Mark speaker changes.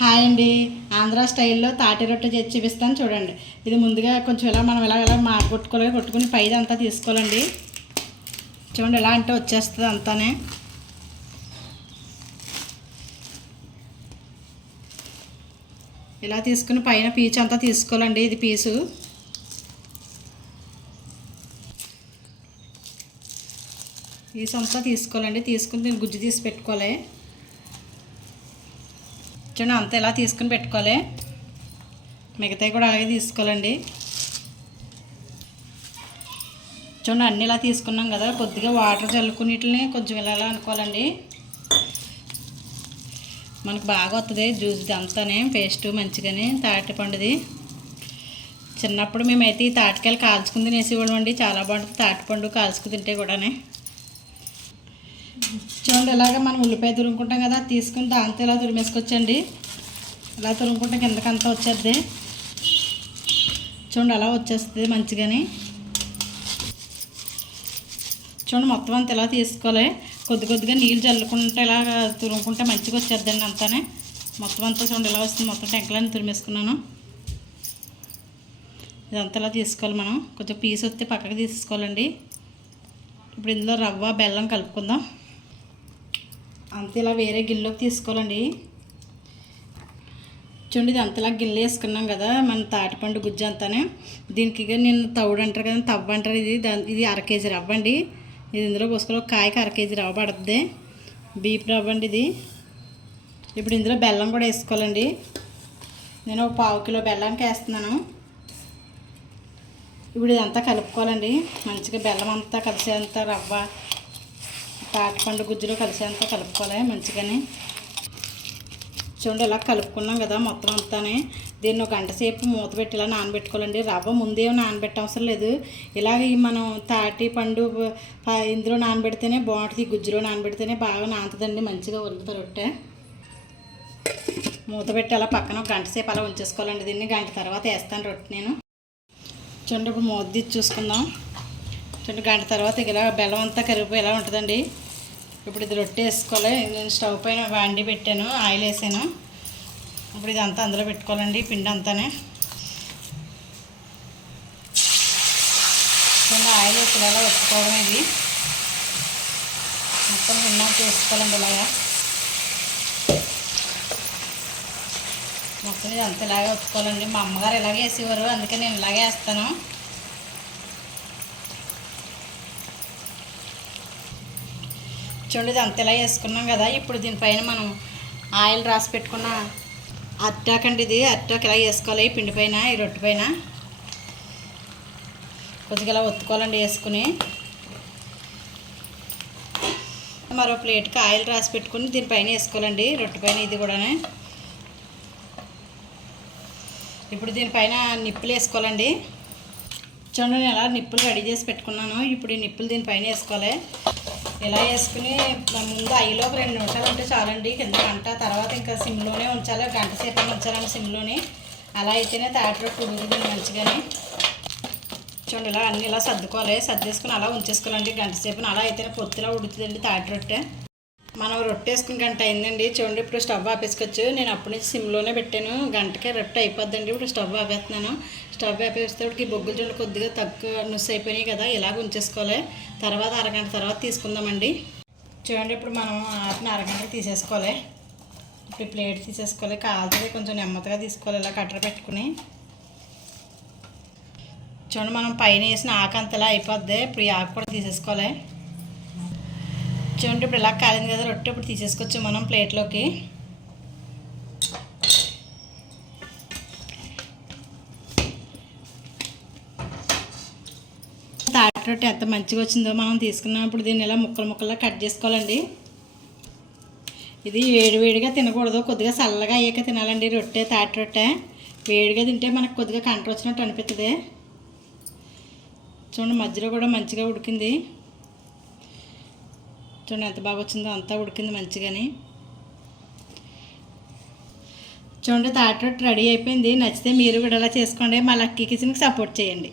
Speaker 1: Hi అండి. ఆంధ్ర స్టైల్లో తాటి రొట్టె చేసి చూపిస్తాను చూడండి. ఇది ముందుగా కొంచెం ఇలా మనం ఇలా ఇలా మా కొట్టుకోలేదు కొట్టుకుని పైది అంతా తీసుకోవాలండి. చూడండి ఎలా అంటే వచ్చేస్తుంది అంతానే. ఇలా తీసుకుని పైన పీచు అంతా తీసుకోవాలండి ఇది పీసు. పీసు అంతా తీసుకోవాలండి. తీసుకుని దీన్ని గుజ్జు తీసి పెట్టుకోవాలి. చూడండి అంతా ఇలా తీసుకుని పెట్టుకోవాలి? మిగతాయి కూడా అలాగే తీసుకోవాలండి. చూడండి అన్నీ ఇలా తీసుకున్నాం కదా. కొద్దిగా వాటర్ చల్లుకుని వీటిని కొంచెం ఇలా అనుకోవాలండి. మనకు బాగా వస్తుంది జ్యూస్ అంతానే పేస్ట్ మంచిగానే తాటి పండుది చిన్నప్పుడు మేమైతే ఈ తాటికాయలు కాల్చుకుని తినేసేవాళ్ళం అండి చాలా బాగుంటుంది తాటిపండు కాల్చుకు తింటే కూడానే. చూడండి ఇలాగా మనం ఉల్లిపాయ తురుముకుంటాం కదా తీసుకుని దాంతో ఇలా తురిమేసుకొచ్చండి ఇలా తురుముకుంటే కిందకంతా వచ్చేది చూడండి అలా వచ్చేస్తుంది మంచిగాని. చూడండి మొత్తం అంతా ఇలా తీసుకోవాలి. కొద్ది కొద్దిగా నీళ్ళు చల్లుకుంటే ఇలా తురుముకుంటే మంచిగా వచ్చేద్దండి అంతానే. మొత్తం అంతా చూడండి ఇలా వస్తుంది. మొత్తం టెంకలని తురిమేసుకున్నాను. ఇదంతా ఇలా తీసుకోవాలి మనం. కొంచెం పీస్ వస్తే పక్కకి తీసుకోవాలండి. ఇప్పుడు ఇందులో రవ్వ బెల్లం కలుపుకుందాం. అంత ఇలా వేరే గిన్నెలోకి తీసుకోవాలండి. చూడండి ఇది అంతలా గిన్నె వేసుకున్నాం కదా మన తాటిపండు గుజ్జు అంతానే. దీనికి నేను తవుడు అంటారు కదా తవ్వ అంటారు ఇది. దాని ఇది అర కేజీ రవ్వ అండి. ఇది ఇందులో పోసుకోవాలి ఒక కాయకి అర కేజీ రవ్వ పడుతుంది. బీప్ రవ్వ అండి ఇది. ఇప్పుడు ఇందులో బెల్లం కూడా వేసుకోవాలండి. నేను ఒక పావు కిలో బెల్లంకి వేస్తున్నాను. ఇప్పుడు ఇదంతా కలుపుకోవాలండి. మంచిగా బెల్లం అంతా కలిసేంత రవ్వ తాటిపండు గుజ్జులో కలిసేంత కలుపుకోవాలి మంచిగానే. చూడండి ఇలా కలుపుకున్నాం కదా మొత్తం అంతానే. దీన్ని ఒక గంట సేపు మూత పెట్టి ఇలా నానబెట్టుకోవాలండి. రవ్వ ముందే నానబెట్ట అవసరం లేదు. ఇలాగ మనం తాటి పండు ఇందులో నానబెడితేనే బాగుంటుంది గుజ్జులో నానబెడితేనే బాగా నాంతదండి మంచిగా ఉరుకుతా రొట్టె. మూత పెట్టి అలా పక్కన ఒక గంట సేపు అలా ఉంచేసుకోవాలండి దీన్ని. గంట తర్వాత వేస్తాను రొట్టె నేను. చూడండి ఇప్పుడు మూత తీసి చూసుకుందాం. చూడండి గంట తర్వాత ఇలా బెల్లం అంతా కరిగిపోయి ఎలా ఉంటుందండి. ఇప్పుడు ఇది రొట్టె వేసుకోవాలి. నేను స్టవ్ పైన వండి పెట్టాను ఆయిల్ వేసాను. ఇప్పుడు ఇదంతా అందులో పెట్టుకోవాలండి పిండి అంతానే. చూడండి ఆయిల్ వేసి ఇలా పెట్టుకోవడం ఇది. మొత్తం పిండి వేసుకోవాలండి ఇలాగా. మొత్తం ఇది అంత ఇలాగే ఒత్తుకోవాలండి. మా అమ్మగారు ఇలాగే వేసేవారు అందుకే నేను ఇలాగే వేస్తాను. చూడండి ఇది అంత ఇలా వేసుకున్నాం కదా ఇప్పుడు దీనిపైన మనం ఆయిల్ రాసి పెట్టుకున్న అట్టాకండి ఇది. అట్టాక్ ఇలా వేసుకోవాలి? ఈ పిండి పైన ఈ రొట్టె పైన. కొద్దిగా ఇలా ఒత్తుకోవాలండి వేసుకుని. మరో ప్లేట్కి ఆయిల్ రాసి పెట్టుకుని దీనిపైన వేసుకోవాలండి రొట్టె పైన ఇది కూడా ఇప్పుడు దీనిపైన నిప్పులు వేసుకోవాలండి. చూడండి నేను ఎలా నిప్పులు రెడీ చేసి పెట్టుకున్నాను ఇప్పుడు ఈ నిప్పులు దీనిపైన వేసుకోవాలి. ఇలా వేసుకుని ముందు ఐలో ఒక రెండు నిమిషాలు ఉంటే చాలండి. కింద గంట తర్వాత ఇంకా సిమ్లోనే ఉంచాలి. గంట సేపు ఉంచాలండి సిమ్లోనే. అలా అయితేనే తాటిలో కుదురుతుంది మంచిగానే. చూడండి ఇలా అన్నీ ఇలా సర్దుకోవాలి. సర్దేసుకుని అలా ఉంచేసుకోవాలండి. గంట సేపు అలా అయితేనే పొత్తులా ఉడుతుందండి తాటి రొట్టె. మనం రొట్టె వేసుకుని గంట అయిందండి. చూడండి ఇప్పుడు స్టవ్ ఆపేసుకోవచ్చు. నేను అప్పటి నుంచి సిమ్లోనే పెట్టాను. గంటకే రొట్టె అయిపోద్దండి. ఇప్పుడు స్టవ్ ఆపేస్తున్నాను. స్టవ్ ఆపేస్తే ఈ బొగ్గులు చూడండి కొద్దిగా తక్కువ నుస్సు అయిపోయినాయి కదా ఇలాగ ఉంచేసుకోవాలి. తర్వాత అరగంట తర్వాత తీసుకుందామండి. చూడండి ఇప్పుడు మనం ఆపిన అరగంటకి తీసేసుకోవాలి. ఇప్పుడు ప్లేట్ తీసేసుకోవాలి. కాలుతుంది కొంచెం నెమ్మదిగా తీసుకోవాలి ఇలా కట్టర పెట్టుకుని. చూడండి మనం పైన వేసిన ఆకంతలా అంతలా అయిపోద్ది. ఇప్పుడు ఈ ఆకు కూడా తీసేసుకోవాలి. చూడండి ఇప్పుడు ఇలా కాలింది కదా రొట్టె ఇప్పుడు తీసేసుకోవచ్చు మనం ప్లేట్లోకి. తాటి రొట్టె ఎంత మంచిగా వచ్చిందో మనం తీసుకున్నప్పుడు దీన్ని ఇలా ముక్కలు ముక్కలుగా కట్ చేసుకోవాలండి. ఇది వేడివేడిగా తినకూడదు కొద్దిగా చల్లగా అయ్యాక తినాలండి రొట్టె తాటి రొట్టె. వేడిగా తింటే మనకు కొద్దిగా కంట వచ్చినట్టు అనిపిస్తుంది చూడండి మధ్యలో కూడా మంచిగా ఉడికింది. చూడండి ఎంత బాగా వచ్చిందో అంతా ఉడికింది మంచిగాని. చూడండి తాటి రెడీ అయిపోయింది. నచ్చితే మీరు కూడా ఇలా చేసుకోండి. మా లక్కీ కిచెన్కి సపోర్ట్ చేయండి.